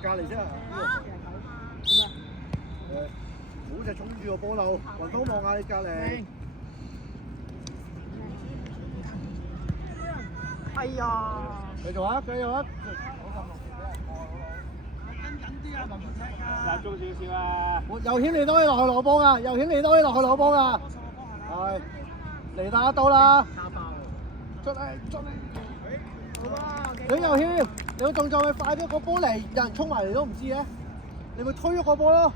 隔離先啊！冇隻衝住個波路，雲峰望下你隔離。哎呀！繼續啊！繼續啊！跟緊啲啊！林傑踢啊！集中少少啊！右險你都可以落去攞波㗎，右險你都可以落去攞波㗎。係，嚟打到啦！出嚟出嚟！你右險，你個動作咪快啲，個波嚟，有人衝埋嚟都唔知嘅，你咪推咗個波咯。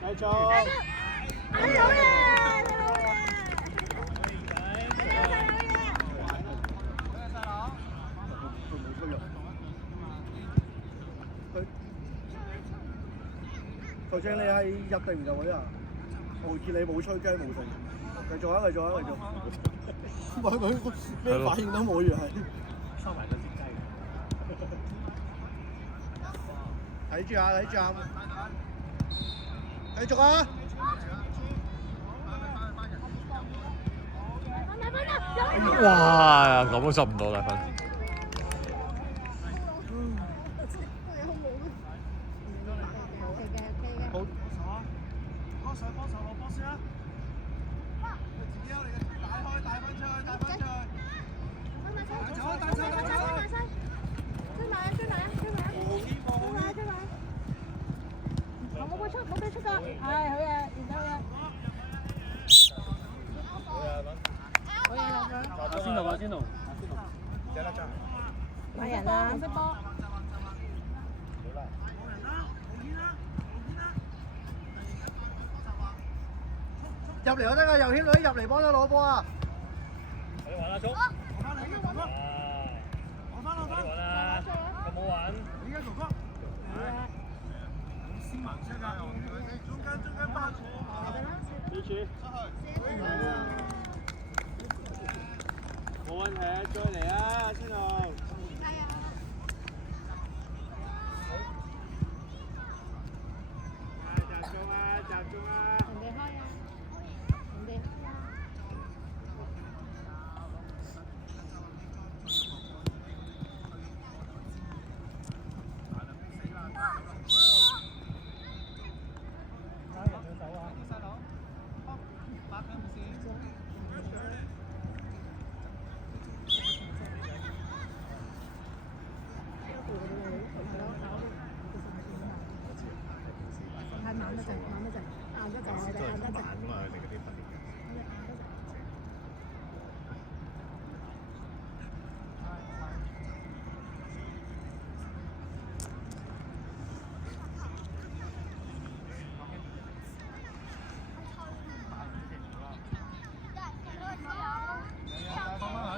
繼續。好嘢！好嘢！頭先你係入定唔入嗰啲啊？我見你冇吹雞冇成，繼續啊！繼續啊！繼續。唔係佢咩反應都冇，原係。收埋個隻雞。睇住啊！睇住啊！繼續啊！哇！咁都執唔到啦分。先度，買人啦！識波。入嚟就得㗎，右險女入嚟幫手攞波啊！你玩啦，叔。我翻嚟，哥哥。我翻啦，咁好玩。依家哥哥。先盲車㗎，中間八。支持。冇問題啊，再嚟啊，先路。集中啊！集中啊！人哋開啊！人哋開啊！慢得滯，慢得滯，硬得滯，硬得滯。慢啊嘛，你嗰啲訓練。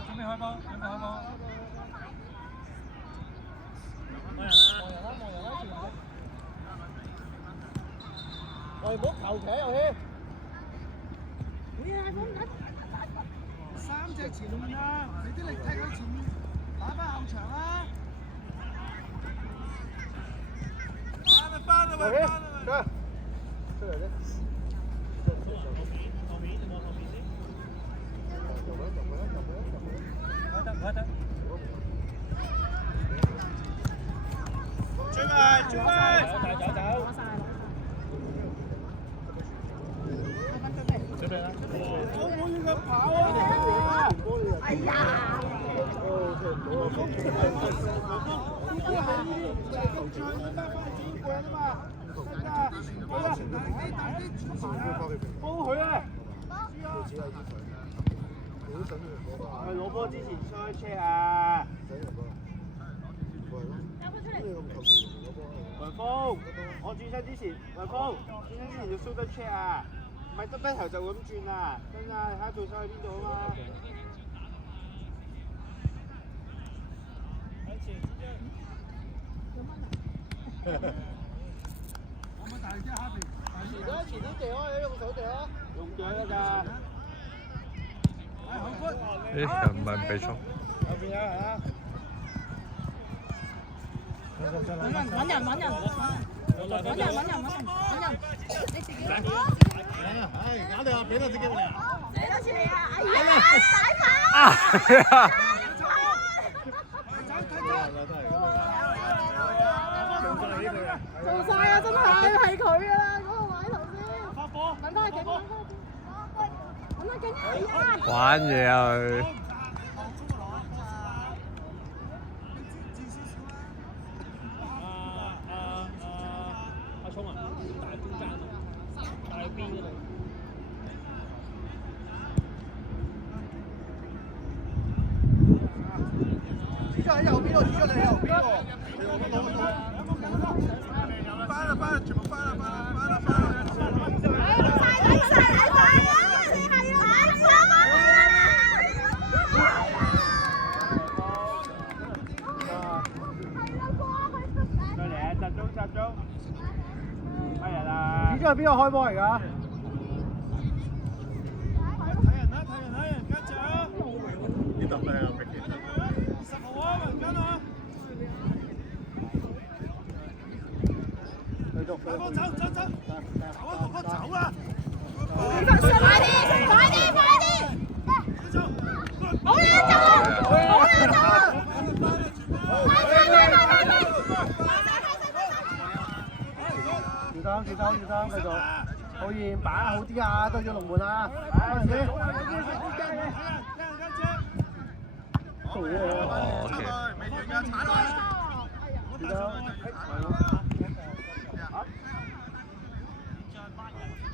準備開波，準備開波。喂，唔好求其遊戲。三隻前面啊！你啲力踢喺前面，打翻後場啊！翻啦！遊戲，得，出嚟啫。追埋，追埋，走。準備啦！我冇要佢跑啊！哎呀！幫佢啊！係攞波之前摔車啊！雲峰，我轉身之前，雲峰轉身之前要 super check 啊！唔係得低頭就咁轉啊！真啊，睇下對手喺邊度啊嘛！我咪大隻下邊，前啲地開，用手地啊！用腳㗎咋？誒，又唔係唔俾衝。右邊有人啊！揾人！搞掂啊！俾多次機會你啊！俾多次你啊！哎呀，啊！做晒啊！真係佢㗎啦，嗰個位頭先。發波！揾翻警，揾翻警，哎呀！玩嘢啊佢。阿聰啊，大中間啊，大邊嗰度。主將喺右邊喎，主將你喺右邊喎。翻啦翻啦，全部翻啦翻啦翻啦翻啦！再嚟啊！集中集中。乜人啊？主將係邊個開波嚟㗎？睇人啦睇人，跟住啊！呢度咩啊？ 20號啊，文根啊！繼續大哥走走走，走啊哥哥走啊！快啲！快啲！快啲！好嘢做！好嘢做！住生，繼續。浩然擺好啲啊，對住龍門啊！開始。做嘢啊！哦，OK。未完㗎，踩落去。住生。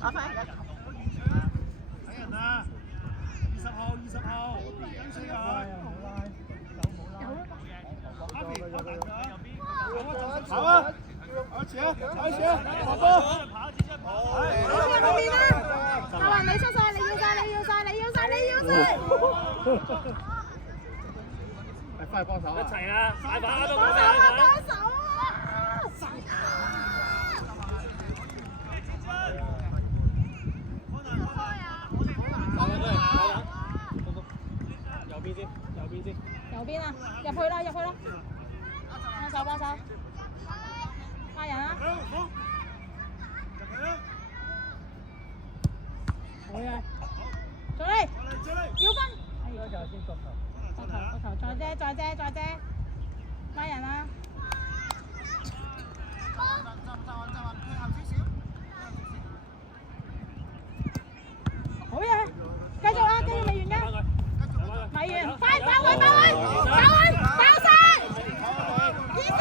阿輝。睇人啊！20號，跟住佢。跑啊！跑前啊！跑波！後面啊！就話你出晒，你要晒！快幫手啊！一齊啊！大把都幫手啊！右邊啊！入去啦！幫手！派人啊！好嘢！再嚟！要分！個球再遮！拉人啊！好嘢！繼續啊！未完㗎！未完！快！爆晒！依時！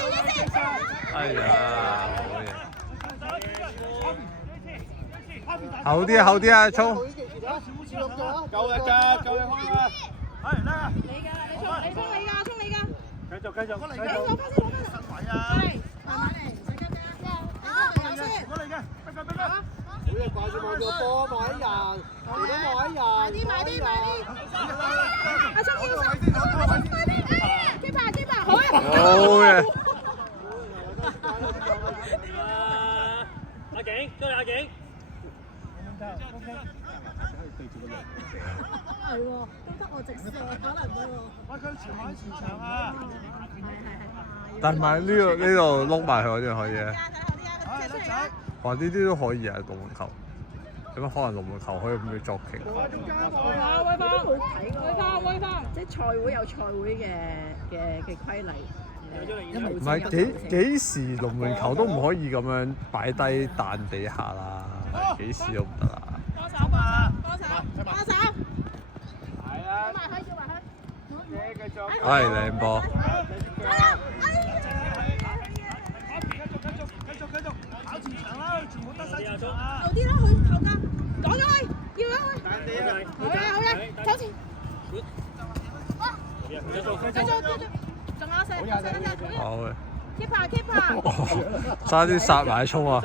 哎呀，好啲啊，聰。夠啦㗎，夠啦開啦！係嚟啊！你㗎！衝你㗎！繼續。攞翻！慢慢嚟，唔使急先。我嚟嘅，逼佢！好嘢，掛住望住波，望喺人，如果望喺人，埋啲！阿聰要快啲！keep 好啊！好嘅。阿景，都係阿景。係喎，都得我直射，可能得喎。喂，佢前海前場啊！但係呢度碌埋佢嗰啲可以嘅。係叻仔！哇！呢啲都可以啊，龍門球。有乜可能龍門球可以咁樣作劇？威方，即係賽會有賽會嘅規例。唔係幾時龍門球都唔可以咁樣擺低彈地下啦，幾時都唔得啦。幫手！係啊！繼續。係靚波。繼續，跑前場啦！全部得晒前場啊！後啲啦，佢後㗎，攞咗佢，要咗佢。彈地啊！好嘢，走前。繼續，仲有四，好嘅。keep 差啲殺埋衝啊！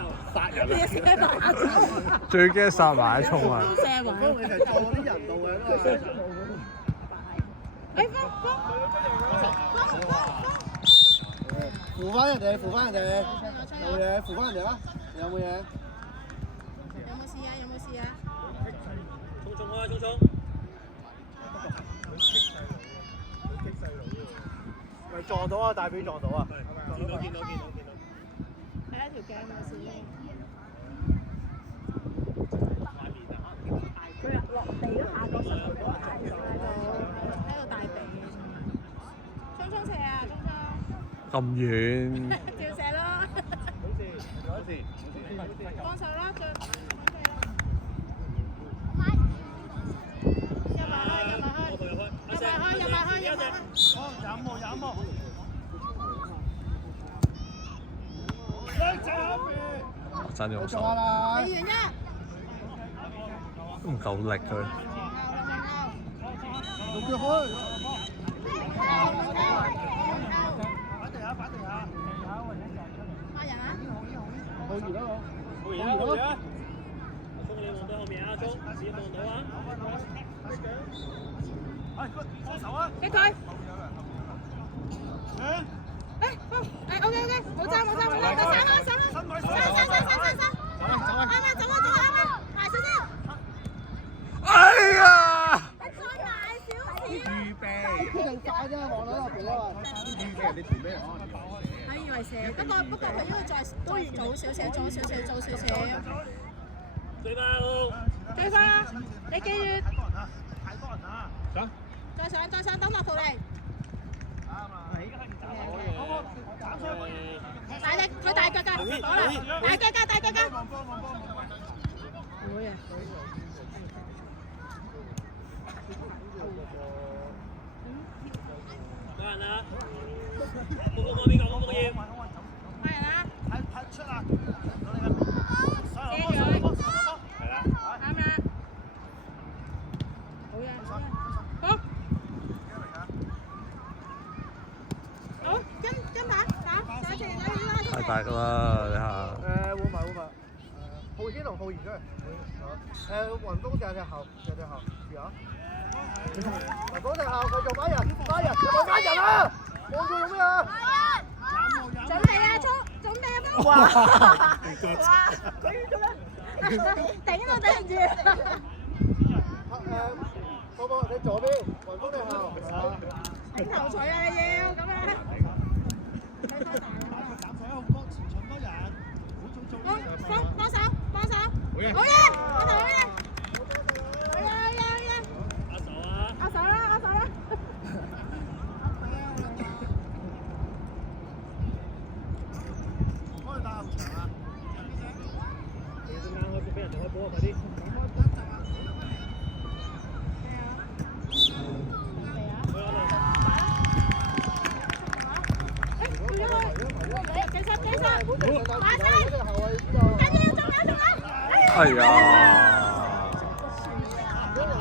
最驚殺埋衝啊！幫你係撞啲人路嘅哎，扶翻人哋，有嘢，扶翻人哋啦，有冇嘢？有冇事啊？衝！咪撞到啊！大髀撞到啊！見到。係一條頸有事。咁遠。照射咯。幫手啦，最。爭咗好手，你完一。唔夠力佢。用腳開。罵人啊！好熱啦好而家，好而家。阿聰你望到後面啊，阿聰，自己望到啊。幫手啊！俾佢。OK，冇爭，得上啦，上啦，上，啱啦，走啦，排少少。哎呀！再埋少少。決定快啫，望到入邊啊嘛。我以為射，不過佢應該再早少少。對吧，路。對方，你記住。太多人啦！再上，等落圖嚟。大力，佢大腳㗎，好啦，大腳㗎。會啊。有人啊！報告邊個？報告要。快人啊！睇出啦！射佢。係啦。啱啦。好嘅，好。好，跟下，打住，太大㗎啦，你下。換埋。浩軒同浩然出嚟。雲峰隻後，住啊！雲峰隻後繼續擺人，有冇擺人啊？望住做咩啊？準備啊，準備啊，哇！頂都頂唔住。波波你左邊，雲峰隻後。頂頭鎚啊！你要咁啊！減水好多，前場多人，幫手，好嘢，好嘢。阿手啦！幫佢打後場啊！你點解開俾人哋開波啊？快啲！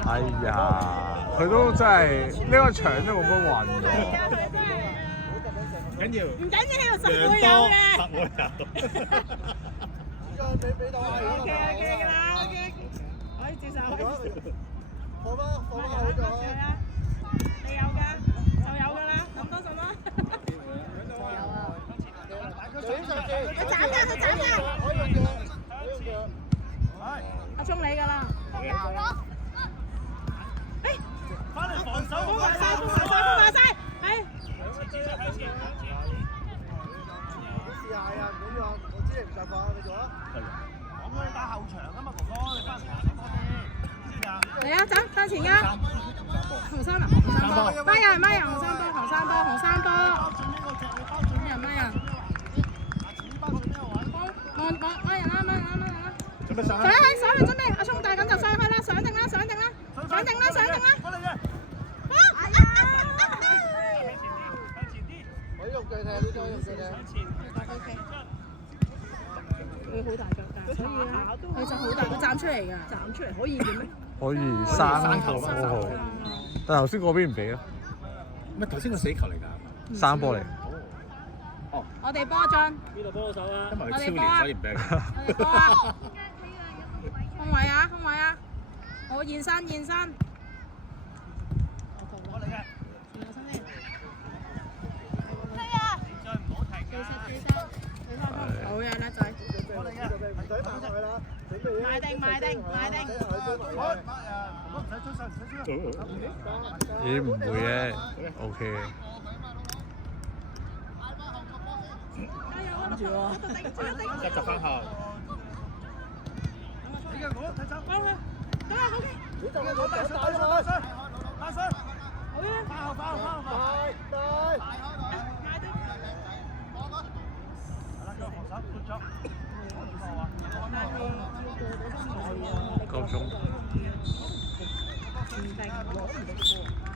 哎呀，佢都真係呢個場都冇乜運喎。緊要，唔緊要，實會有嘅。實會有。俾到啊 OK 㗎啦，OK，可以接受。放翻好咗。你有㗎，就有㗎啦，咁多什麼？佢斬㗎，阿聰你㗎啦。翻嚟防守，封埋晒，係。試下啊，唔緊要啊，我知你唔習慣，你做啊。講咗你打後場啊嘛，哥哥，你翻嚟防守多啲，知唔知啊？嚟啊，走，向前㗎。紅衫啊，紅衫波，孖人，紅衫波，紅衫波。包準呢個腳，你包準孖人。前包準呢個位。孖人啦。準備上啦！上嚟準備，阿聰大咁就上去啦，上定啦。翻嚟嘅。我用腳踢呢種，用腳踢。佢好大腳㗎，所以佢就好大，佢站出嚟㗎，站出嚟可以嘅咩？可以生球好，但係頭先嗰邊唔俾啊。乜頭先個死球嚟㗎？生波嚟。我哋波進，邊度幫我手啊？因為佢超年所以唔俾佢。我哋波啊！空位啊！好現身。我嚟嘅。好嘅，叻仔。我嚟嘅。唔使扮佢啦，準備買定。唔使出聲。咦唔會嘅 ，OK 嘅。跟住喎，一集翻後。你嘅我睇走。好嘅，得啦，好嘅。你就係我打水，好嘅。翻後。大。買定。夠鐘。唔定攞唔到波。